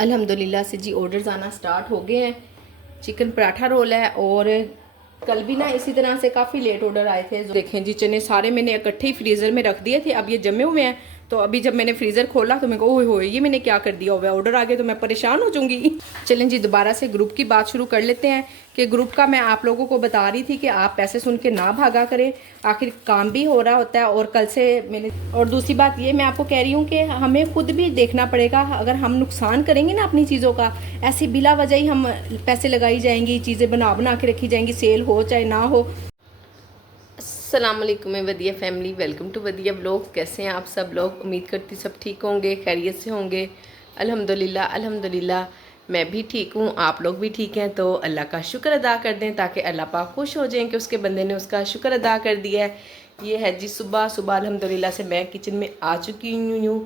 अल्हम्दुलिल्लाह से जी ऑर्डर्स आना स्टार्ट हो गए हैं। चिकन पराठा रोल है और कल भी ना इसी तरह से काफ़ी लेट ऑर्डर आए थे। देखें जी, चने सारे मैंने इकट्ठे ही फ्रीज़र में रख दिए थे, अब ये जमे हुए हैं। तो अभी जब मैंने फ्रीज़र खोला तो मैं को ओए होए ये मैंने क्या कर दिया हुआ है, ऑर्डर आ गए तो मैं परेशान हो जाऊंगी। चलें जी, दोबारा से ग्रुप की बात शुरू कर लेते हैं कि ग्रुप का मैं आप लोगों को बता रही थी कि आप पैसे सुन के ना भागा करें, आखिर काम भी हो रहा होता है। और कल से मैंने, और दूसरी बात ये मैं आपको कह रही हूँ कि हमें खुद भी देखना पड़ेगा। अगर हम नुकसान करेंगे ना अपनी चीज़ों का, ऐसी बिला वजह ही हम पैसे लगाई जाएंगी, चीज़ें बना बना के रखी जाएंगी, सेल हो चाहे ना हो। अस्सलाम वालेकुम वदिया फैमिली, वेलकम टू वदिया व्लॉग। कैसे हैं आप सब लोग? उम्मीद करती सब ठीक होंगे, खैरियत से होंगे। अल्हम्दुलिल्लाह अल्हम्दुलिल्लाह मैं भी ठीक हूँ, आप लोग भी ठीक हैं। तो अल्लाह का शुक्र अदा कर दें ताकि अल्लाह पाक खुश हो जाएं कि उसके बंदे ने उसका शुक्र अदा कर दिया है। ये है जी सुबह सुबह अल्हम्दुलिल्लाह से मैं किचन में आ चुकी हूँ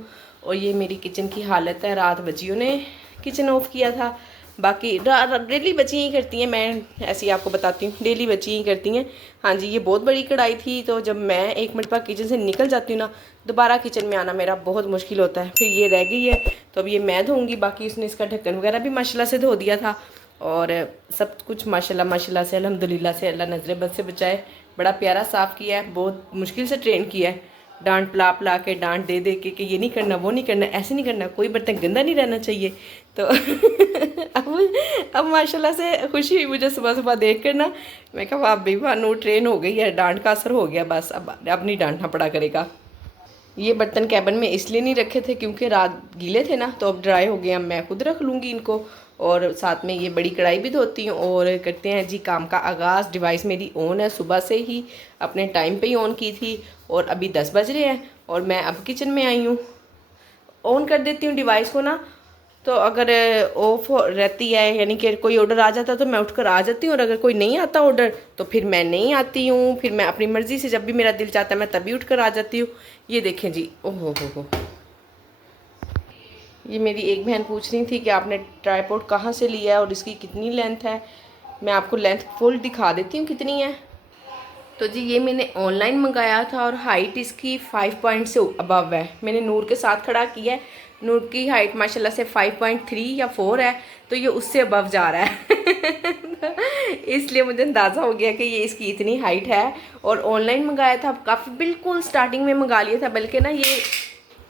और ये मेरी किचन की हालत है। रात बच्चियों ने किचन ऑफ किया था, बाकी डेली बच्ची ही करती हैं, मैं ऐसी आपको बताती हूँ, डेली बच्ची ही करती हैं। हाँ जी, ये बहुत बड़ी कढ़ाई थी, तो जब मैं एक मरतबा किचन से निकल जाती हूँ ना, दोबारा किचन में आना मेरा बहुत मुश्किल होता है। फिर ये रह गई है तो अब ये मैं धोऊंगी। बाकी उसने इसका ढक्कन वगैरह भी माशाल्लाह से धो दिया था और सब कुछ माशाल्लाह माशाल्लाह से अल्हम्दुलिल्लाह से अल्लाह नजर बद से बचाए। बड़ा प्यारा साफ़ किया है, बहुत मुश्किल से ट्रेन किया है। डांट पिला के, डांट दे दे के कि ये नहीं करना, वो नहीं करना, ऐसे नहीं करना, कोई बर्तन गंदा नहीं रहना चाहिए। तो अब माशाल्लाह से खुशी हुई मुझे सुबह सुबह देख कर ना। मैं कहा वाह भाई वाह, ट्रेन हो गई है, डांट का असर हो गया, बस अब नहीं डांटना पड़ा करेगा। ये बर्तन कैबिन में इसलिए नहीं रखे थे क्योंकि रात गीले थे ना, तो अब ड्राई हो गए, अब मैं खुद रख लूँगी इनको। और साथ में ये बड़ी कढ़ाई भी धोती हूँ और करते हैं जी काम का आगाज़। डिवाइस मेरी ऑन है, सुबह से ही अपने टाइम पे ही ऑन की थी और अभी 10 बज रहे हैं और मैं अब किचन में आई हूँ। ऑन कर देती हूँ डिवाइस को ना, तो अगर ऑफ रहती है यानी कि कोई ऑर्डर आ जाता है तो मैं उठकर आ जाती हूँ, और अगर कोई नहीं आता ऑर्डर तो फिर मैं नहीं आती हूँ। फिर मैं अपनी मर्ज़ी से जब भी मेरा दिल चाहता है मैं तभी उठकर आ जाती हूँ। ये देखें जी, ओहो हो, ये मेरी एक बहन पूछ रही थी कि आपने ट्राईपॉड कहाँ से लिया है और इसकी कितनी लेंथ है। मैं आपको लेंथ फुल दिखा देती हूँ कितनी है। तो जी ये मैंने ऑनलाइन मंगाया था और हाइट इसकी 5 पॉइंट से अबव है। मैंने नूर के साथ खड़ा किया है, नूर की हाइट माशाल्लाह से 5.3 या 4 है, तो ये उससे अबव जा रहा है। इसलिए मुझे अंदाज़ा हो गया कि ये इसकी इतनी हाइट है। और ऑनलाइन मंगाया था, काफ़ी बिल्कुल स्टार्टिंग में मंगा लिया था, बल्कि ना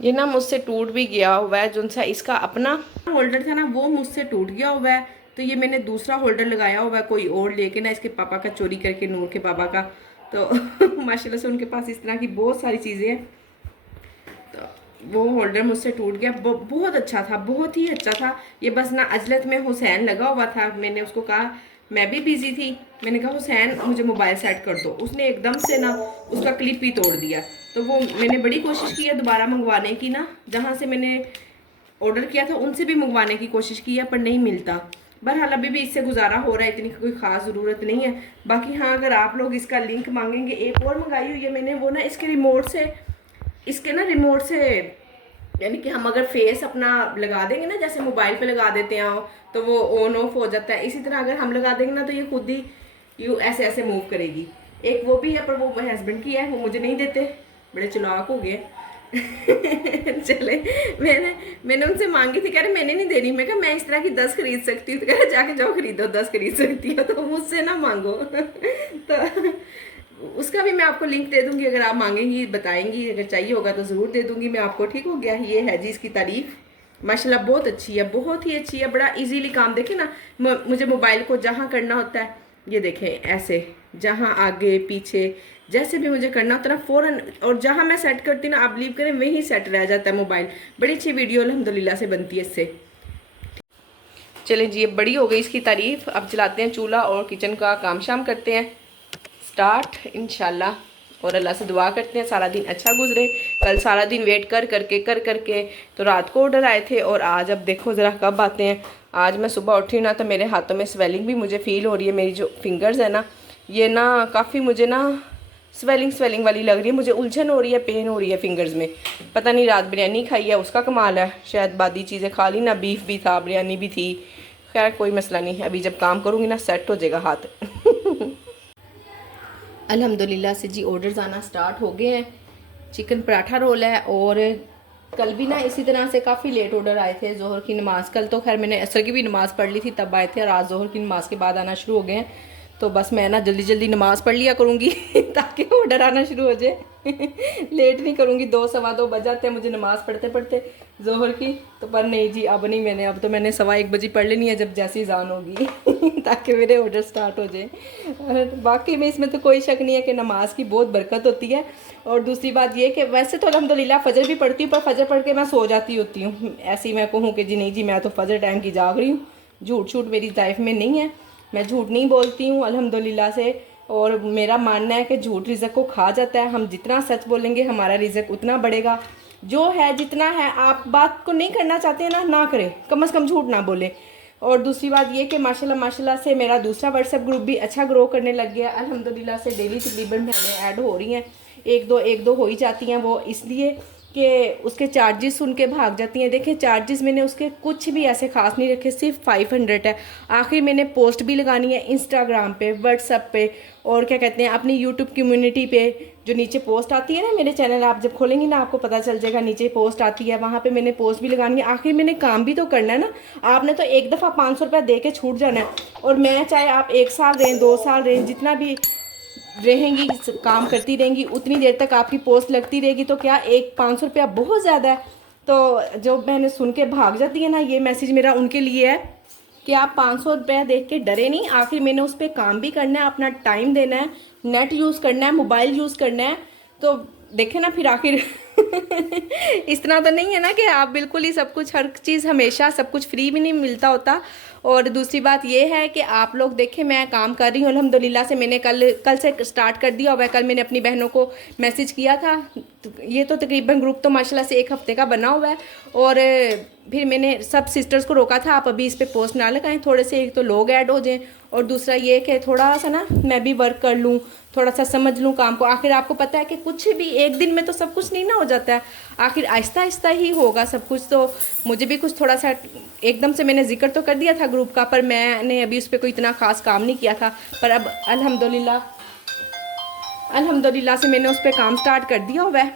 ये ना मुझसे टूट भी गया हुआ है। जो सा इसका अपना होल्डर था ना वो मुझसे टूट गया हुआ है, तो ये मैंने दूसरा होल्डर लगाया हुआ है कोई और लेके ना, इसके पापा का चोरी करके, नूर के पापा का। तो माशाल्लाह से उनके पास इस तरह की बहुत सारी चीज़ें हैं, तो वो होल्डर मुझसे टूट गया। बहुत अच्छा था, बहुत ही अच्छा था। ये बस ना अजलत में हुसैन लगा हुआ था, मैंने उसको कहा, मैं भी बिजी थी, मैंने कहा हुसैन मुझे मोबाइल सेट कर दो, उसने एकदम से ना उसका क्लिप ही तोड़ दिया। तो वो मैंने बड़ी कोशिश की है दोबारा मंगवाने की ना, जहाँ से मैंने ऑर्डर किया था उनसे भी मंगवाने की कोशिश की है पर नहीं मिलता। बहरहाल अभी भी इससे गुजारा हो रहा है, इतनी कोई ख़ास ज़रूरत नहीं है। बाकी हाँ, अगर आप लोग इसका लिंक मांगेंगे, एक और मंगाई हुई है मैंने, वो ना इसके रिमोट से, इसके ना रिमोट से, यानी कि हम अगर फेस अपना लगा देंगे ना, जैसे मोबाइल पे लगा देते हैं तो वो ऑन ऑफ हो जाता है, इसी तरह अगर हम लगा देंगे ना तो ये खुद ही यू ऐसे ऐसे मूव करेगी। एक वो भी है पर वो मेरे हस्बैंड की है, वो मुझे नहीं देते, बड़े चालाक हो गए। चले, मैंने उनसे मांगी थी, कह रहे मैंने नहीं देनी। मैं कहा मैं इस तरह की 10 खरीद सकती हूँ, तो कह रहे जाके जाओ खरीदो, 10 खरीद सकती हो तो मुझसे ना मांगो। तो उसका भी मैं आपको लिंक दे दूंगी, अगर आप मांगेंगी बताएंगी, अगर चाहिए होगा तो ज़रूर दे दूंगी मैं आपको। ठीक हो गया, ये है जी इसकी तारीफ, माशाल्लाह बहुत अच्छी है, बहुत ही अच्छी है, बड़ा इजीली काम। देखे ना, मुझे मोबाइल को जहाँ करना होता है, ये देखें ऐसे, जहाँ आगे पीछे जैसे भी मुझे करना होता है ना फ़ौरन, और जहाँ मैं सेट करती ना, आप बिलीव करें वहीं सेट रह जाता है मोबाइल। बड़ी अच्छी वीडियो अल्हम्दुलिल्लाह से बनती है इससे। चलें जी, अब बड़ी हो गई इसकी तारीफ, अब चलाते हैं चूल्हा और किचन का काम शाम करते हैं स्टार्ट इंशाल्लाह। और अल्लाह से दुआ करते हैं सारा दिन अच्छा गुजरे। कल सारा दिन वेट कर करके तो रात को ऑर्डर आए थे, और आज अब देखो ज़रा कब आते हैं। आज मैं सुबह उठी ना तो मेरे हाथों में स्वेलिंग भी मुझे फ़ील हो रही है। मेरी जो फिंगर्स है ना, ये ना काफ़ी मुझे ना स्वेलिंग वाली लग रही है, मुझे उलझन हो रही है, पेन हो रही है फिंगर्स में। पता नहीं रात बिरयानी खाई है उसका कमाल है, शायद बादी चीज़ें खा ली ना, बीफ भी था, बिरयानी भी थी। खैर कोई मसला नहीं, अभी जब काम करूँगी ना सेट हो जाएगा हाथ। अल्हम्दुलिल्लाह से जी ऑर्डर्स आना स्टार्ट हो गए हैं। चिकन पराठा रोल है और कल भी ना इसी तरह से काफ़ी लेट ऑर्डर आए थे जोहर की नमाज़। कल तो खैर मैंने असर की भी नमाज़ पढ़ ली थी तब आए थे, और आज जोहर की नमाज़ के बाद आना शुरू हो गए हैं। तो बस मैं ना जल्दी जल्दी नमाज़ पढ़ लिया करूँगी ताकि ऑर्डर आना शुरू हो जाए लेट नहीं करूँगी, 2 सवा 2 बज जाते हैं मुझे नमाज़ पढ़ते पढ़ते जोहर की। तो पर नहीं जी, अब नहीं, अब तो मैंने 1:15 बजे पढ़ लेनी है जब जैसी जान होगी ताकि मेरे ऑर्डर स्टार्ट हो जाए। बाकी में इसमें तो कोई शक नहीं है कि नमाज की बहुत बरकत होती है। और दूसरी बात ये कि वैसे तो अल्हम्दुलिल्लाह फ़जर भी पढ़ती हूँ, पर फ़जर पढ़ के मैं सो जाती होती हूँ। ऐसी मैं कहूँ कि जी नहीं जी मैं तो फ़जर टाइम की जाग रही हूँ, झूठ छूट मेरी लाइफ में नहीं है, मैं झूठ नहीं बोलती हूँ अल्हम्दुलिल्लाह से। और मेरा मानना है कि झूठ रिज़्क को खा जाता है, हम जितना सच बोलेंगे हमारा रिज़्क उतना बढ़ेगा। जो है जितना है, आप बात को नहीं करना चाहते हैं ना करें, कम से कम झूठ ना बोलें। और दूसरी बात ये कि माशाल्लाह से मेरा दूसरा व्हाट्सएप ग्रुप भी अच्छा ग्रो करने लग गया अल्हम्दुलिल्लाह से। डेली तकरीबन हमें ऐड हो रही हैं, एक दो हो ही जाती हैं, वो इसलिए कि उसके चार्जेस सुन के भाग जाती हैं। देखिए चार्जेस मैंने उसके कुछ भी ऐसे खास नहीं रखे, सिर्फ 500 है। आखिर मैंने पोस्ट भी लगानी है इंस्टाग्राम पे, व्हाट्सएप पे, और क्या कहते हैं अपनी यूट्यूब कम्युनिटी पे। जो नीचे पोस्ट आती है ना, मेरे चैनल आप जब खोलेंगी ना आपको पता चल जाएगा, नीचे पोस्ट आती है, वहाँ पे मैंने पोस्ट भी लगानी है। आखिर मैंने काम भी तो करना है ना, आपने तो एक दफ़ा 500 रुपया दे के छूट जाना है। और मैं चाहे आप 1 साल रहें, 2 साल रहें, जितना भी रहेंगी काम करती रहेंगी उतनी देर तक आपकी पोस्ट लगती रहेगी। तो क्या एक 500 रुपया बहुत ज़्यादा है? तो जो मैंने सुन के भाग जाती है ना, ये मैसेज मेरा उनके लिए है कि आप 500 रुपया देख के डरे नहीं। आखिर मैंने उस पर काम भी करना है, अपना टाइम देना है, नेट यूज़ करना है, मोबाइल यूज़ करना है। तो देखे ना फिर आखिर इस तरह तो नहीं है ना कि आप बिल्कुल ही सब कुछ, हर चीज़ हमेशा सब कुछ फ्री भी नहीं मिलता होता। और दूसरी बात ये है कि आप लोग देखें, मैं काम कर रही हूँ अल्हम्दुलिल्लाह से। मैंने कल से स्टार्ट कर दिया हुआ है। कल मैंने अपनी बहनों को मैसेज किया था, ये तो तकरीबन ग्रुप तो माशाल्लाह से 1 हफ़्ते का बना हुआ है। और फिर मैंने सब सिस्टर्स को रोका था आप अभी इस पर पोस्ट ना लगाएं, थोड़े से एक तो लोग ऐड हो जाएं, और दूसरा ये कि थोड़ा सा ना मैं भी वर्क कर लूँ, थोड़ा सा समझ लूँ काम को। आखिर आपको पता है कि कुछ भी एक दिन में तो सब कुछ नहीं ना हो जाता है, आखिर आहिस्ता आहिस्ता ही होगा सब कुछ। तो मुझे भी कुछ थोड़ा सा एकदम से मैंने जिक्र तो कर दिया था ग्रुप का, पर मैंने अभी उस पर कोई इतना ख़ास काम नहीं किया था। पर अब अल्हम्दुलिल्लाह से मैंने उस पर काम स्टार्ट कर दिया हुआ है।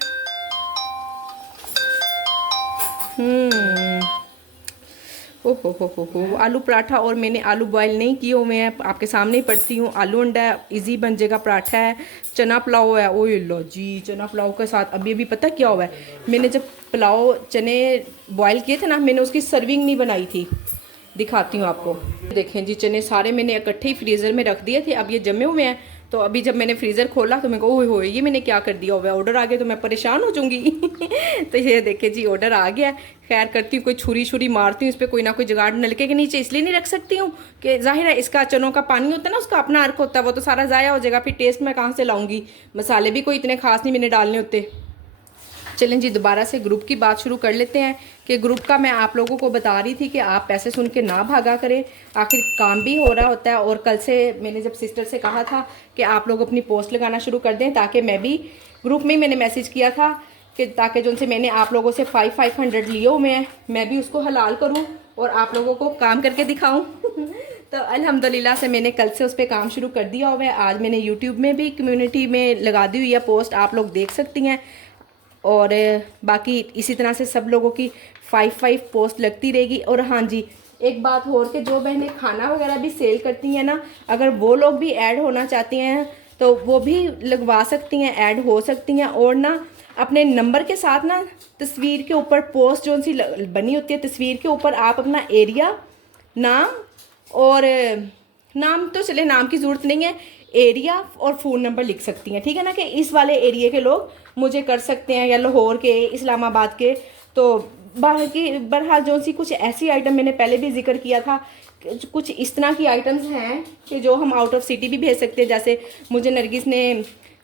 हो आलू पराठा, और मैंने आलू बॉयल नहीं किए हुए हैं, आपके सामने ही पड़ती हूँ। आलू अंडा इजी बन जाएगा, पराठा है, चना पुलाव है। ओए लो जी, चना पुलाव के साथ अभी पता क्या हुआ है, मैंने जब पुलाव चने बॉयल किए थे ना, मैंने उसकी सर्विंग नहीं बनाई थी, दिखाती हूँ आपको। देखें जी, चने सारे मैंने इकट्ठे ही फ्रीज़र में रख दिए थे, अब ये जमे हुए हैं। तो अभी जब मैंने फ्रीज़र खोला तो मैं को ओए होए ये मैंने क्या कर दिया हुआ है, ऑर्डर आ गया तो मैं परेशान हो जाऊँगी तो ये देखे जी ऑर्डर आ गया। खैर करती हूँ, कोई छुरी मारती हूँ इस पर, कोई ना कोई जुगाड़। नलके के नीचे इसलिए नहीं रख सकती हूँ कि जाहिर है इसका चनों का पानी होता है ना, उसका अपना अर्क होता है, वो तो सारा ज़ाया हो जाएगा, फिर टेस्ट मैं कहाँ से लाऊँगी। मसाले भी कोई इतने खास नहीं मैंने डालने होते। चलें जी, दोबारा से ग्रुप की बात शुरू कर लेते हैं कि ग्रुप का मैं आप लोगों को बता रही थी कि आप पैसे सुन के ना भागा करें, आखिर काम भी हो रहा होता है। और कल से मैंने जब सिस्टर से कहा था कि आप लोग अपनी पोस्ट लगाना शुरू कर दें, ताकि मैं भी ग्रुप में ही मैंने मैसेज किया था कि ताकि जो उनसे मैंने आप लोगों से 500 लिए हुए हैं, मैं भी उसको हलाल करूँ और आप लोगों को काम करके दिखाऊँ तो अल्हम्दुलिल्लाह से मैंने कल से उस पर काम शुरू कर दिया हुआ है। आज मैंने यूट्यूब में भी कम्युनिटी में लगा दी हुई है पोस्ट, आप लोग देख सकती हैं। और बाकी इसी तरह से सब लोगों की 5 पोस्ट लगती रहेगी। और हाँ जी, एक बात और कि जो बहनें खाना वगैरह भी सेल करती हैं ना, अगर वो लोग भी ऐड होना चाहती हैं तो वो भी लगवा सकती हैं, ऐड हो सकती हैं। और ना अपने नंबर के साथ ना तस्वीर के ऊपर पोस्ट जो सी बनी होती है, तस्वीर के ऊपर आप अपना एरिया, नाम, और नाम तो चले नाम की ज़रूरत नहीं है, एरिया और फ़ोन नंबर लिख सकती हैं, ठीक है ना, कि इस वाले एरिया के लोग मुझे कर सकते हैं, या लाहौर के, इस्लामाबाद के। तो बाकी बहरहाल जो सी कुछ ऐसी आइटम मैंने पहले भी जिक्र किया था, कुछ इस तरह की आइटम्स हैं कि जो हम आउट ऑफ सिटी भी भेज सकते हैं। जैसे मुझे नरगिस ने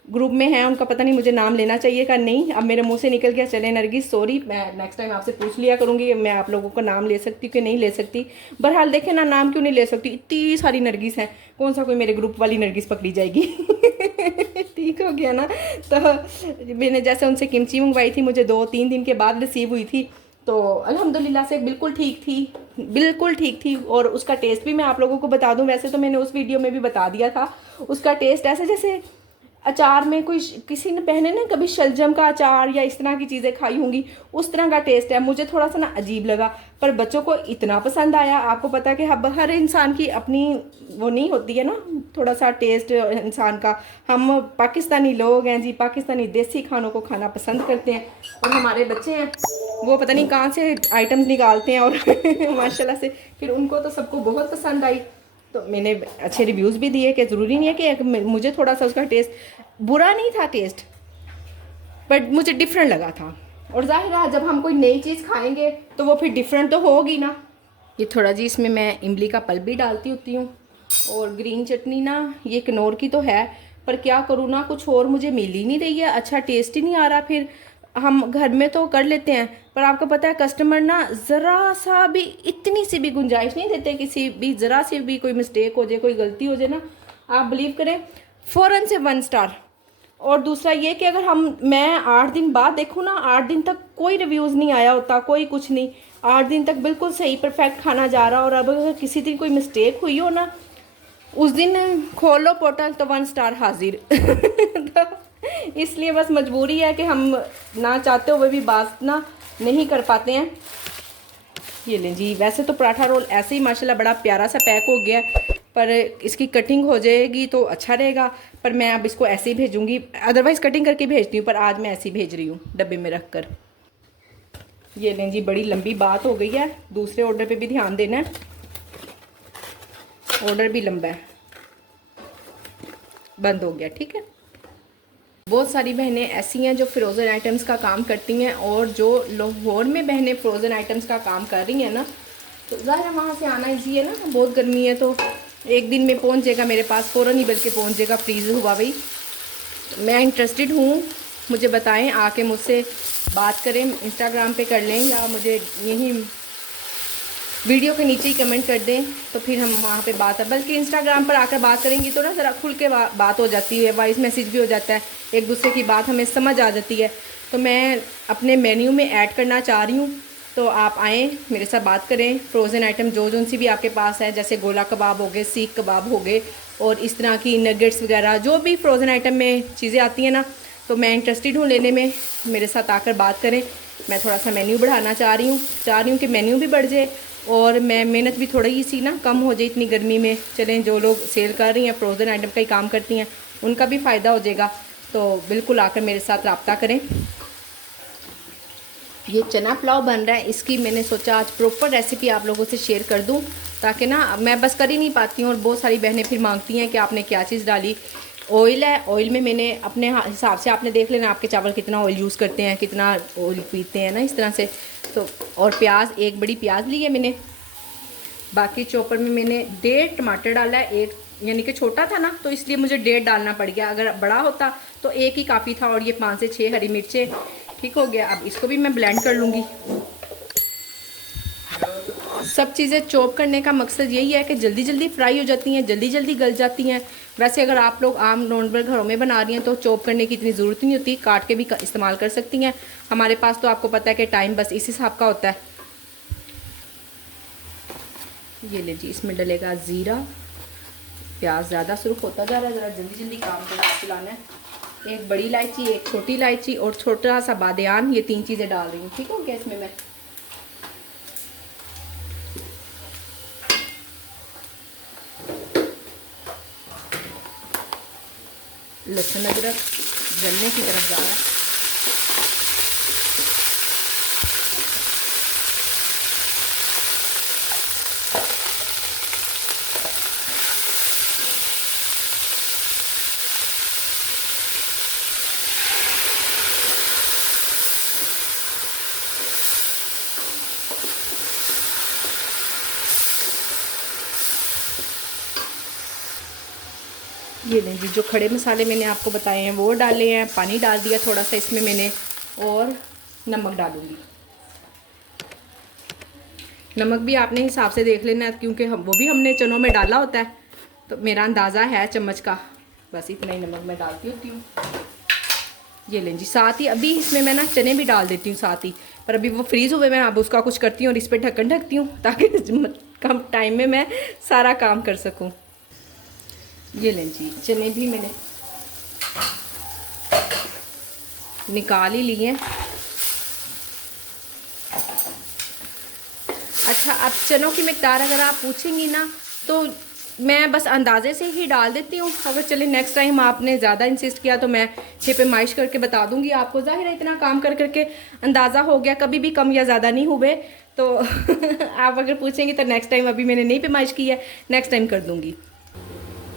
ग्रुप में है, उनका पता नहीं मुझे नाम लेना चाहिए का नहीं, अब मेरे मुंह से निकल गया। चले नरगिस, सॉरी, मैं नेक्स्ट टाइम आपसे पूछ लिया करूँगी मैं आप लोगों का नाम ले सकती हूँ कि नहीं ले सकती। बहरहाल देखें ना, नाम क्यों नहीं ले सकती, इतनी सारी नरगिस हैं, कौन सा कोई मेरे ग्रुप वाली नरगिस पकड़ी जाएगी ठीक हो गया ना। तो मैंने जैसे उनसे किमची मंगवाई थी, मुझे 2-3 दिन के बाद रिसीव हुई थी, तो अल्हम्दुलिल्लाह से बिल्कुल ठीक थी। और उसका टेस्ट भी मैं आप लोगों को बता दूं, वैसे तो मैंने उस वीडियो में भी बता दिया था, उसका टेस्ट ऐसे जैसे अचार में कोई किसी ने बहने ने कभी शलजम का अचार या इस तरह की चीज़ें खाई होंगी, उस तरह का टेस्ट है। मुझे थोड़ा सा ना अजीब लगा, पर बच्चों को इतना पसंद आया। आपको पता है कि अब हर इंसान की अपनी वो नहीं होती है ना, थोड़ा सा टेस्ट इंसान का। हम पाकिस्तानी लोग हैं जी, पाकिस्तानी देसी खानों को खाना पसंद करते हैं, और हमारे बच्चे हैं वो पता नहीं कहाँ से आइटम्स निकालते हैं और माशाल्लाह से फिर उनको तो सबको बहुत पसंद आई। तो मैंने अच्छे रिव्यूज़ भी दिए कि ज़रूरी नहीं है कि मुझे थोड़ा सा उसका टेस्ट बुरा नहीं था टेस्ट, बट मुझे डिफरेंट लगा था। और जाहिर है जब हम कोई नई चीज़ खाएंगे तो वो फिर डिफरेंट तो होगी ना। ये थोड़ा जी इसमें मैं इमली का पल्प भी डालती होती हूँ। और ग्रीन चटनी ना ये किन्नौर की तो है, पर क्या करूँ ना, कुछ और मुझे मिल ही नहीं रही है, अच्छा टेस्ट ही नहीं आ रहा। फिर हम घर में तो कर लेते हैं, पर आपको पता है कस्टमर ना ज़रा सा भी, इतनी सी भी गुंजाइश नहीं देते, किसी भी ज़रा सी भी कोई मिस्टेक हो जाए, कोई गलती हो जाए ना, आप बिलीव करें फ़ौरन से 1 स्टार। और दूसरा ये कि अगर मैं 8 दिन बाद देखूँ ना, 8 दिन तक कोई रिव्यूज़ नहीं आया होता, कोई कुछ नहीं, 8 दिन तक बिल्कुल सही परफेक्ट खाना जा रहा। और अब अगर किसी दिन कोई मिस्टेक हुई हो ना, उस दिन खोलो पोर्टल तो 1 स्टार हाजिर। तो इसलिए बस मजबूरी है कि हम ना चाहते हुए भी बात ना नहीं कर पाते हैं। ये लें जी, वैसे तो पराठा रोल ऐसे ही माशाल्लाह बड़ा प्यारा सा पैक हो गया, पर इसकी कटिंग हो जाएगी तो अच्छा रहेगा। पर मैं अब इसको ऐसे ही भेजूँगी, अदरवाइज़ कटिंग करके भेजती हूँ, पर आज मैं ऐसे ही भेज रही हूँ डब्बे में रख कर। ये लें जी, बड़ी लंबी बात हो गई है, दूसरे ऑर्डर पे भी ध्यान देना है, ऑर्डर भी लंबा है। बंद हो गया, ठीक है। बहुत सारी बहनें ऐसी हैं जो फ्रोज़न आइटम्स का काम करती हैं, और जो लाहौर में बहनें फ्रोज़न आइटम्स का काम कर रही हैं ना, तो ज़ाहिर है वहाँ से आना ईजी है ना, बहुत गर्मी है तो एक दिन में पहुँच जाएगा मेरे पास, फ़ौरन ही बल्कि पहुँच जाएगा, फ्रीज़ हुआ भाई। मैं इंटरेस्टेड हूँ, मुझे बताएं, आके मुझसे बात करें, इंस्टाग्राम पे कर लें या मुझे यहीं वीडियो के नीचे ही कमेंट कर दें, तो फिर हम वहाँ पे बात है। बल्कि इंस्टाग्राम पर आकर बात करेंगी तो ना ज़रा खुल के बात हो जाती है, वॉइस मैसेज भी हो जाता है, एक दूसरे की बात हमें समझ आ जाती है। तो मैं अपने मेन्यू में ऐड करना चाह रही हूँ, तो आप आएँ मेरे साथ बात करें। फ्रोज़न आइटम जो सी भी आपके पास है, जैसे गोला कबाब हो गए, सीख कबाब हो गए, और इस तरह की नगेट्स वगैरह, जो भी फ्रोज़न आइटम में चीज़ें आती हैं ना, तो मैं इंटरेस्टेड हूँ लेने में, मेरे साथ आकर बात करें। मैं थोड़ा सा मेन्यू बढ़ाना चाह रही हूँ कि मेन्यू भी बढ़ जाए और मैं मेहनत भी थोड़ी सी ना कम हो जाए इतनी गर्मी में। चलें, जो लोग सेल कर रही हैं, फ्रोज़न आइटम का ही काम करती हैं, उनका भी फ़ायदा हो जाएगा। तो बिल्कुल आकर मेरे साथ रब्ता करें। ये चना पुलाव बन रहा है, इसकी मैंने सोचा आज प्रॉपर रेसिपी आप लोगों से शेयर कर दूं, ताकि ना मैं बस कर ही नहीं पाती हूँ और बहुत सारी बहनें फिर मांगती हैं कि आपने क्या चीज़ डाली। ऑयल है, ऑयल में मैंने अपने हिसाब से, आपने देख लेना आपके चावल कितना ऑयल यूज़ करते हैं, कितना ऑयल पीते हैं ना, इस तरह से। तो और प्याज, एक बड़ी प्याज ली है मैंने। बाकी चॉपर में मैंने 1.5 टमाटर डाला है, एक यानी कि छोटा था ना तो इसलिए मुझे 1.5 डालना पड़ गया, अगर बड़ा होता तो एक ही काफ़ी था। और ये 5 से 6 हरी मिर्चें, ठीक हो गया। अब इसको भी मैं ब्लेंड कर लूँगी। सब चीज़ें चॉप करने का मकसद यही है कि जल्दी जल्दी फ्राई हो जाती हैं, जल्दी जल्दी गल जाती हैं। वैसे अगर आप लोग आम नॉर्मल घरों में बना रही हैं तो चॉप करने की इतनी ज़रूरत नहीं होती, काट के भी इस्तेमाल कर सकती हैं। हमारे पास तो आपको पता है कि टाइम बस इस हिसाब का होता है। ये ले जी, इसमें डलेगा ज़ीरा। प्याज ज़्यादा सुर्ख होता जा रहा है, ज़रा जल्दी जल्दी काम चलाना है। एक बड़ी इलायची, एक छोटी इलायची और छोटा सा बादियान, ये 3 चीज़ें डाल रही हूँ, ठीक हो गया। इसमें मैं लहसुन अदरक जलने की तरफ जा रहा है। ये लें जी, जो खड़े मसाले मैंने आपको बताए हैं वो डाले हैं, पानी डाल दिया थोड़ा सा इसमें मैंने, और नमक डालूँगी। नमक भी आपने हिसाब से देख लेना, क्योंकि वो भी हमने चनों में डाला होता है, तो मेरा अंदाज़ा है चम्मच का, बस इतना ही नमक मैं डालती होती हूँ। ये लें जी, साथ ही अभी इसमें मैं ना चने भी डाल देती हूँ साथ ही, पर अभी वो फ्रीज़ हुए, मैं अब उसका कुछ करती हूँ और इस पर ढक्कन ढकती हूँ ताकि कम टाइम में मैं सारा काम कर सकूँ। ये लें जी, चने भी मैंने निकाल ही लिए। अच्छा, अब चनों की मिकदार अगर आप पूछेंगी ना तो मैं बस अंदाजे से ही डाल देती हूँ। अगर चले नेक्स्ट टाइम आपने ज़्यादा इंसिस्ट किया तो मैं 6 पे माइश करके बता दूंगी आपको। ज़ाहिर है इतना काम कर करके अंदाज़ा हो गया, कभी भी कम या ज़्यादा नहीं हुए। तो आप अगर पूछेंगी तो नेक्स्ट टाइम, अभी मैंने नहीं पे माइश की है, नेक्स्ट टाइम कर दूँगी।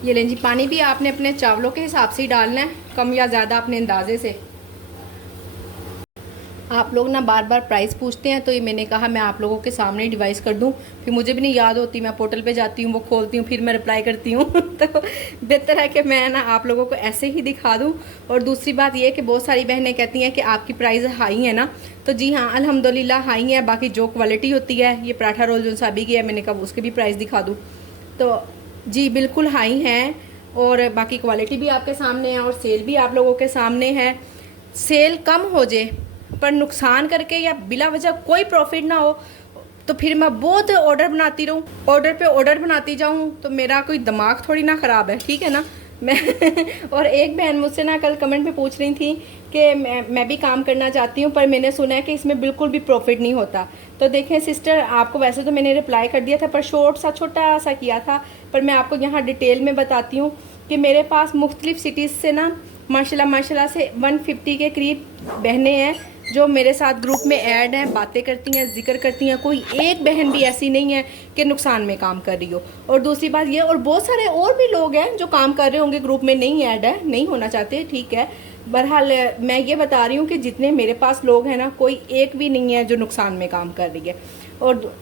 ये लें जी, पानी भी आपने अपने चावलों के हिसाब से ही डालना है, कम या ज़्यादा अपने अंदाजे से। आप लोग ना बार बार प्राइस पूछते हैं तो ये मैंने कहा मैं आप लोगों के सामने डिवाइस कर दूं, फिर मुझे भी नहीं याद होती, मैं पोर्टल पे जाती हूँ, वो खोलती हूँ, फिर मैं रिप्लाई करती हूँ तो बेहतर है कि मैं ना आप लोगों को ऐसे ही दिखा दूँ। और दूसरी बात ये कि बहुत सारी बहनें कहती हैं कि आपकी प्राइस हाई है ना, तो जी हाँ अल्हम्दुलिल्लाह हाई है। बाकी जो क्वालिटी होती है, ये पराठा रोल जो साबी की है, मैंने कहा उसके भी प्राइस दिखा दूँ, तो जी बिल्कुल हाई हैं। और बाकी क्वालिटी भी आपके सामने है और सेल भी आप लोगों के सामने है। सेल कम हो जाए पर नुकसान करके या बिला वजह कोई प्रॉफिट ना हो तो फिर मैं बहुत ऑर्डर बनाती रहूँ, ऑर्डर पे ऑर्डर बनाती जाऊँ, तो मेरा कोई दिमाग थोड़ी ना ख़राब है, ठीक है ना। मैं और एक बहन मुझसे ना कल कमेंट पे पूछ रही थी कि मैं भी काम करना चाहती हूँ पर मैंने सुना है कि इसमें बिल्कुल भी प्रॉफिट नहीं होता। तो देखें सिस्टर, आपको वैसे तो मैंने रिप्लाई कर दिया था पर शॉर्ट सा छोटा सा किया था, पर मैं आपको यहाँ डिटेल में बताती हूँ कि मेरे पास मुख्तलिफ सिटीज़ से ना माशाल्लाह से 150 के करीब बहनें हैं जो मेरे साथ ग्रुप में ऐड हैं, बातें करती हैं, जिक्र करती हैं। कोई एक बहन भी ऐसी नहीं है कि नुकसान में काम कर रही हो। और दूसरी बात ये, और बहुत सारे और भी लोग हैं जो काम कर रहे होंगे, ग्रुप में नहीं ऐड है, नहीं होना चाहते, ठीक है। बहरहाल मैं ये बता रही हूँ कि जितने मेरे पास लोग हैं ना, कोई एक भी नहीं है जो नुकसान में काम कर रही है। और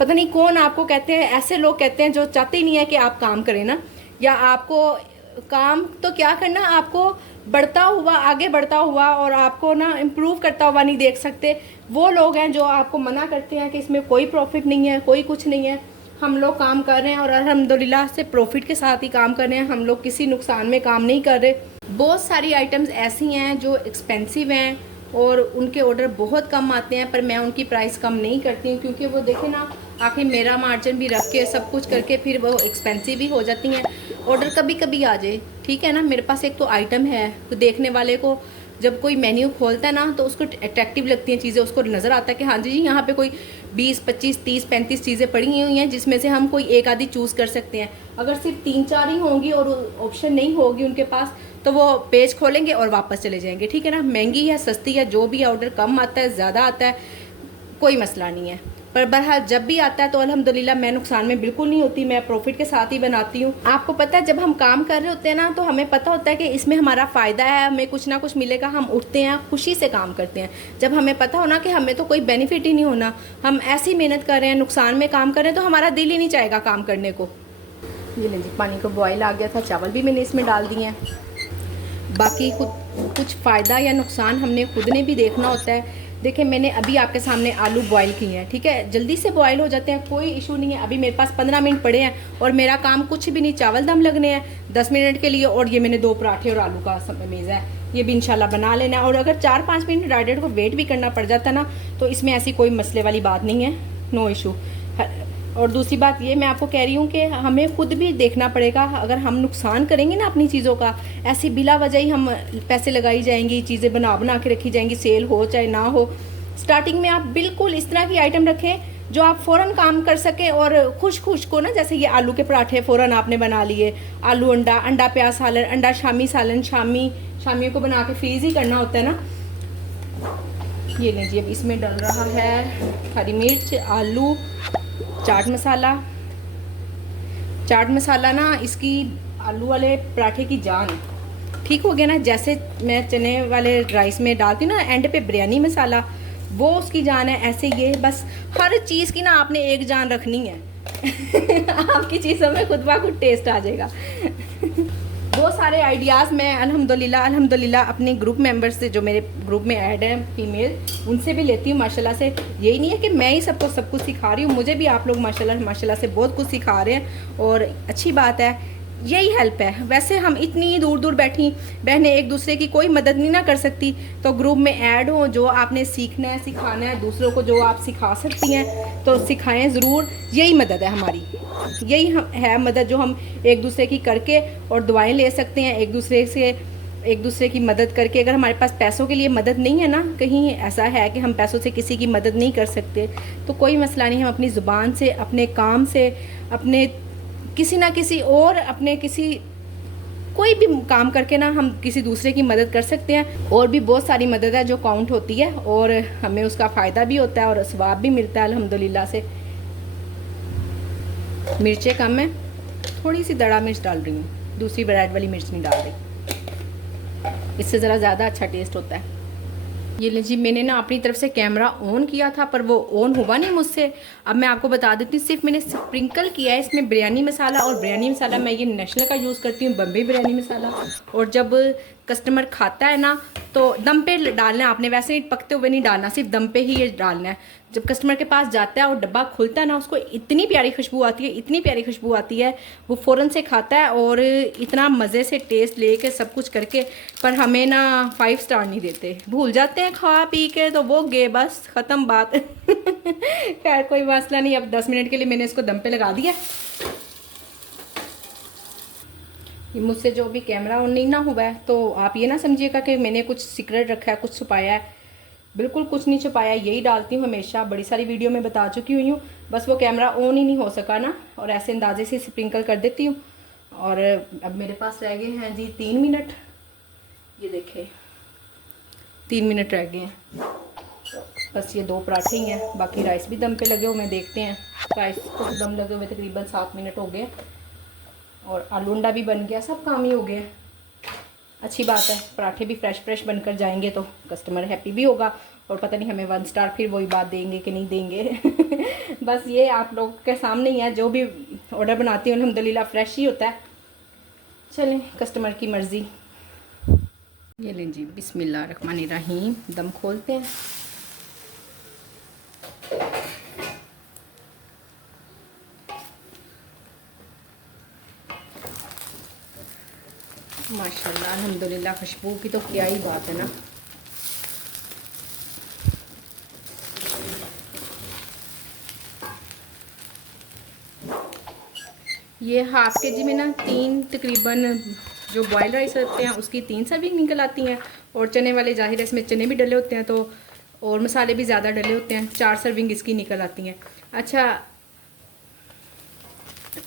पता नहीं कौन आपको कहते हैं, ऐसे लोग कहते हैं जो चाहते ही नहीं है कि आप काम करें ना, या आपको काम तो क्या करना, आपको बढ़ता हुआ, आगे बढ़ता हुआ और आपको ना इम्प्रूव करता हुआ नहीं देख सकते। वो लोग हैं जो आपको मना करते हैं कि इसमें कोई प्रॉफिट नहीं है, कोई कुछ नहीं है। हम लोग काम कर रहे हैं और अल्हम्दुलिल्लाह से प्रॉफिट के साथ ही काम कर रहे हैं, हम लोग किसी नुकसान में काम नहीं कर रहे। बहुत सारी आइटम्स ऐसी हैं जो एक्सपेंसिव हैं और उनके ऑर्डर बहुत कम आते हैं, पर मैं उनकी प्राइस कम नहीं करती हूँ क्योंकि वो देखें ना, आखिर मेरा मार्जिन भी रख के सब कुछ करके फिर वो एक्सपेंसिव भी हो जाती हैं। ऑर्डर कभी कभी आ जाए, ठीक है ना। मेरे पास एक तो आइटम है, तो देखने वाले को जब कोई मेन्यू खोलता है ना तो उसको अट्रैक्टिव लगती हैं चीज़ें, उसको नज़र आता है कि हाँ जी यहाँ पे कोई 20, 25, 30, 35 चीज़ें पड़ी हुई हैं जिसमें से हम कोई एक आधी चूज़ कर सकते हैं। अगर सिर्फ 3-4 ही होंगी और ऑप्शन नहीं होगी उनके पास, तो वो पेज खोलेंगे और वापस चले जाएंगे, ठीक है ना। महंगी है सस्ती है, जो भी ऑर्डर कम आता है ज़्यादा आता है, कोई मसला नहीं है। पर बहरहाल जब भी आता है तो अल्हम्दुलिल्लाह मैं नुकसान में बिल्कुल नहीं होती, मैं प्रॉफिट के साथ ही बनाती हूँ। आपको पता है, जब हम काम कर रहे होते हैं ना तो हमें पता होता है कि इसमें हमारा फ़ायदा है, हमें कुछ ना कुछ मिलेगा, हम उठते हैं, खुशी से काम करते हैं। जब हमें पता हो ना कि हमें तो कोई बेनिफिट ही नहीं होना, हम ऐसी मेहनत कर रहे हैं, नुकसान में काम कर रहे हैं, तो हमारा दिल ही नहीं चाहेगा काम करने को। ये लें जी, पानी को बॉयल आ गया था, चावल भी मैंने इसमें डाल दिए हैं। बाकी कुछ फ़ायदा या नुकसान हमने खुद ने भी देखना होता है। देखिए मैंने अभी आपके सामने आलू बॉईल किए हैं, ठीक है, जल्दी से बॉईल हो जाते हैं, कोई इशू नहीं है। अभी मेरे पास 15 मिनट पड़े हैं और मेरा काम कुछ भी नहीं, चावल दम लगने हैं 10 मिनट के लिए। और ये मैंने 2 पराठे और आलू का मेज़ा है, ये भी इंशाल्लाह बना लेना है। और अगर 4-5 मिनट डायरेक्ट को वेट भी करना पड़ जाता ना तो इसमें ऐसी कोई मसले वाली बात नहीं है, नो इशू। और दूसरी बात ये मैं आपको कह रही हूँ कि हमें खुद भी देखना पड़ेगा। अगर हम नुकसान करेंगे ना अपनी चीज़ों का, ऐसी बिला वजह ही हम पैसे लगाई जाएंगी, चीज़ें बना के रखी जाएंगी, सेल हो चाहे ना हो। स्टार्टिंग में आप बिल्कुल इस तरह की आइटम रखें जो आप फ़ौरन काम कर सकें और खुश को ना, जैसे ये आलू के पराठे फ़ौरन आपने बना लिए, आलू अंडा प्याज सालन, अंडा शामी सालन, शामियों को बना के फ्रीज़ ही करना होता है ना। ये लीजिए, अब इसमें डल रहा है हरी मिर्च, आलू, चाट मसाला ना इसकी आलू वाले पराठे की जान, ठीक हो गया ना। जैसे मैं चने वाले राइस में डालती हूँ ना एंड पे बिरयानी मसाला, वो उसकी जान है, ऐसे ये बस हर चीज़ की ना आपने एक जान रखनी है आपकी चीज़ों में खुद ब खुद टेस्ट आ जाएगा बहुत सारे आइडियाज़ मैं अल्हम्दुलिल्लाह अपने ग्रुप मेंबर्स से, जो मेरे ग्रुप में ऐड हैं फीमेल, उनसे भी लेती हूँ माशाल्लाह से। यही नहीं है कि मैं ही सबको सब कुछ सिखा रही हूँ, मुझे भी आप लोग माशाल्लाह से बहुत कुछ सिखा रहे हैं और अच्छी बात है, यही हेल्प है। वैसे हम इतनी दूर बैठी बहनें एक दूसरे की कोई मदद नहीं ना कर सकती, तो ग्रुप में ऐड हो, जो आपने सीखना है सिखाना है दूसरों को, जो आप सिखा सकती हैं तो सिखाएं ज़रूर। यही मदद है हमारी, यही है मदद जो हम एक दूसरे की करके और दुआएं ले सकते हैं, एक दूसरे से एक दूसरे की मदद करके, अगर हमारे पास पैसों के लिए मदद नहीं है ना, कहीं ऐसा है कि हम पैसों से किसी की मदद नहीं कर सकते, तो कोई मसला नहीं, हम अपनी ज़ुबान से, अपने काम से, अपने किसी ना किसी और अपने किसी कोई भी काम करके ना हम किसी दूसरे की मदद कर सकते हैं। और भी बहुत सारी मदद है जो काउंट होती है और हमें उसका फ़ायदा भी होता है और सवाब भी मिलता है अल्हम्दुलिल्लाह से। मिर्चें कम है, थोड़ी सी दड़ा मिर्च डाल रही हूँ, दूसरी ब्रेड वाली मिर्च नहीं डाल रही, इससे ज़रा ज़्यादा अच्छा टेस्ट होता है। ये ले जी, मैंने ना अपनी तरफ से कैमरा ऑन किया था पर वो ऑन हुआ नहीं मुझसे। अब मैं आपको बता देती हूँ, सिर्फ मैंने स्प्रिंकल किया है इसमें बिरयानी मसाला, और बिरयानी मसाला मैं ये नेशनल का यूज़ करती हूँ, बम्बई बिरयानी मसाला। और जब कस्टमर खाता है ना तो दम पे डालना है आपने, वैसे ही पकते हुए नहीं डालना, सिर्फ दम पे ही ये डालना है। जब कस्टमर के पास जाता है और डब्बा खुलता है ना, उसको इतनी प्यारी खुशबू आती है, इतनी प्यारी खुशबू आती है, वो फ़ौरन से खाता है और इतना मज़े से टेस्ट लेके सब कुछ करके। पर हमें ना 5 स्टार नहीं देते, भूल जाते हैं खा पी के, तो वो गए बस, ख़त्म बात। खैर कोई मसला नहीं, अब 10 मिनट के लिए मैंने इसको दम पे लगा दिया। ये मुझसे जो भी कैमरा ऑन नहीं ना हुआ है तो आप ये ना समझिएगा कि मैंने कुछ सीक्रेट रखा है, कुछ छुपाया है, बिल्कुल कुछ नहीं छुपाया, यही डालती हूँ हमेशा, बड़ी सारी वीडियो में बता चुकी हुई हूँ। बस वो कैमरा ऑन ही नहीं हो सका ना, और ऐसे अंदाजे से स्प्रिंकल कर देती हूँ। और अब मेरे पास रह गए हैं जी 3 मिनट, ये देखें 3 मिनट रह गए हैं। बस ये 2 पराठे ही हैं, बाकी राइस भी दम पे लगे हुए हैं, देखते हैं। राइस को दम लगे हुए तकरीबन 7 मिनट हो गए, और आलू अंडा भी बन गया, सब काम ही हो गया। अच्छी बात है, पराठे भी फ्रेश बनकर जाएंगे तो कस्टमर हैप्पी भी होगा, और पता नहीं हमें 1 स्टार फिर वही बात देंगे कि नहीं देंगे। बस ये आप लोग के सामने ही है, जो भी ऑर्डर बनाती हूँ अल्हम्दुलिल्लाह फ्रेश ही होता है। चलें, कस्टमर की मर्ज़ी। ये लें जी, बिस्मिल्लाहिर्रहमानिर्रहीम, दम खोलते हैं। माशाल्लाह अल्हम्दुलिल्लाह, खुशबू की तो क्या ही बात है ना। ये हाफ के जी में ना 3 तकरीबन जो बॉयल राइस होते हैं उसकी 3 सर्विंग निकल आती हैं, और चने वाले जाहिर है इसमें चने भी डले होते हैं तो और मसाले भी ज़्यादा डले होते हैं, 4 सर्विंग इसकी निकल आती हैं। अच्छा,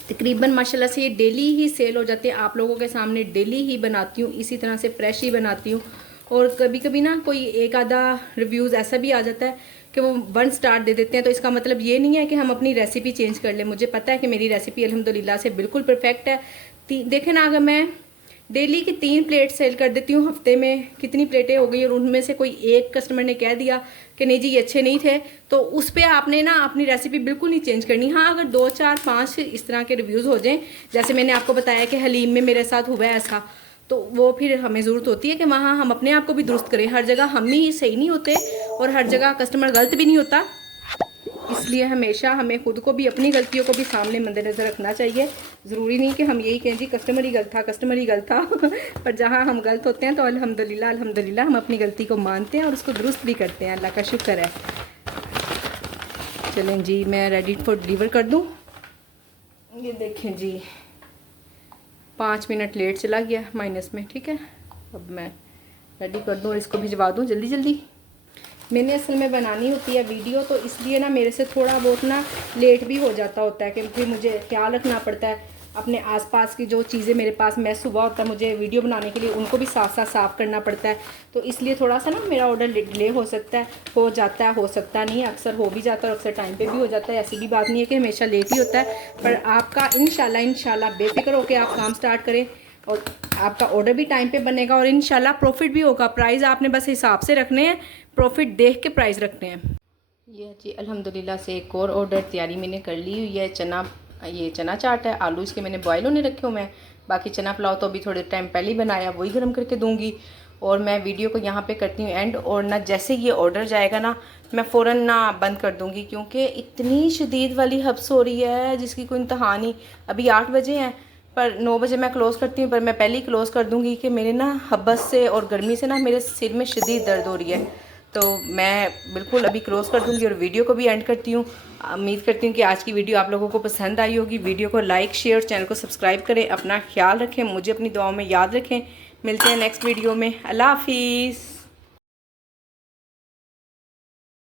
तकरीबन माशाल्लाह से ये डेली ही सेल हो जाते हैं, आप लोगों के सामने डेली ही बनाती हूँ, इसी तरह से फ्रेश ही बनाती हूँ। और कभी कभी ना कोई एक आधा रिव्यूज़ ऐसा भी आ जाता है कि वो 1 स्टार दे देते हैं, तो इसका मतलब ये नहीं है कि हम अपनी रेसिपी चेंज कर लें। मुझे पता है कि मेरी रेसिपी अल्हम्दुलिल्लाह से बिल्कुल परफेक्ट है। देखें ना, अगर मैं डेली की 3 प्लेट सेल कर देती हूँ, हफ्ते में कितनी प्लेटें हो गई, और उनमें से कोई एक कस्टमर ने कह दिया कि नहीं जी ये अच्छे नहीं थे, तो उस पर आपने ना अपनी रेसिपी बिल्कुल नहीं चेंज करनी। हाँ, अगर 2 4 5 इस तरह के रिव्यूज़ हो जाएं, जैसे मैंने आपको बताया कि हलीम में मेरे साथ हुआ है ऐसा, तो वो फिर हमें ज़रूरत होती है कि वहाँ हम अपने आप को भी दुरुस्त करें। हर जगह हम ही सही नहीं होते और हर जगह कस्टमर गलत भी नहीं होता, इसलिए हमेशा हमें खुद को भी अपनी गलतियों को भी सामने मद्देनज़र रखना चाहिए। ज़रूरी नहीं कि हम यही कहें जी कस्टमर ही गलत था, कस्टमर ही गलत था। पर जहाँ हम गलत होते हैं तो अल्हम्दुलिल्लाह अल्हम्दुलिल्लाह हम अपनी गलती को मानते हैं और उसको दुरुस्त भी करते हैं, अल्लाह का शुक्र है। चलें जी, मैं रेडी फॉर डिलीवर कर दूँ। ये देखें जी, 5 मिनट लेट चला गया माइनस में, ठीक है। अब मैं रेडी कर दूँ और इसको भिजवा दूँ जल्दी जल्दी। मैंने असल में बनानी होती है वीडियो, तो इसलिए ना मेरे से थोड़ा बहुत ना लेट भी हो जाता होता है, क्योंकि मुझे ख्याल रखना पड़ता है अपने आसपास की जो चीज़ें मेरे पास मैस हुआ होता है, मुझे वीडियो बनाने के लिए उनको भी साथ साथ साफ़ करना पड़ता है। तो इसलिए थोड़ा सा ना मेरा ऑर्डर डिले हो सकता है, हो जाता है, हो सकता नहीं, अक्सर हो भी जाता है और अक्सर टाइम पे भी हो जाता है। ऐसी भी बात नहीं है कि हमेशा लेट ही होता है। पर आपका इंशाल्लाह बेफिक्र होकर आप काम स्टार्ट करें और आपका ऑर्डर भी टाइम पे बनेगा और इंशाल्लाह प्रॉफिट भी होगा। प्राइस आपने बस हिसाब से रखने हैं, प्रॉफिट देख के प्राइस रखने हैं। ये जी अल्हम्दुलिल्लाह से एक और ऑर्डर तैयारी मैंने कर ली हुई है। ये चना चाट है, आलू इसके मैंने बॉयल होने रखे हुए हैं। बाकी चना पुलाव तो अभी थोड़े टाइम पहले ही बनाया, वही गर्म करके दूंगी। और मैं वीडियो को यहाँ पे करती हूँ एंड, और ना जैसे ये ऑर्डर जाएगा ना मैं फ़ौरन ना बंद कर दूँगी, क्योंकि इतनी शदीद वाली हब्स हो रही है जिसकी कोई इंतहा नहीं। अभी 8 बजे हैं, पर 9 बजे मैं क्लोज़ करती हूँ, पर मैं पहले ही क्लोज़ कर दूँगी कि मेरे ना हब्बस से और गर्मी से ना मेरे सिर में शदीद दर्द हो रही है। तो मैं बिल्कुल अभी क्लोज़ कर दूँगी और वीडियो को भी एंड करती हूँ। उम्मीद करती हूँ कि आज की वीडियो आप लोगों को पसंद आई होगी। वीडियो को लाइक शेयर, चैनल को सब्सक्राइब करें, अपना ख्याल रखें, मुझे अपनी दुआओं में याद रखें। मिलते हैं नेक्स्ट वीडियो में। अल्लाह हाफिज़।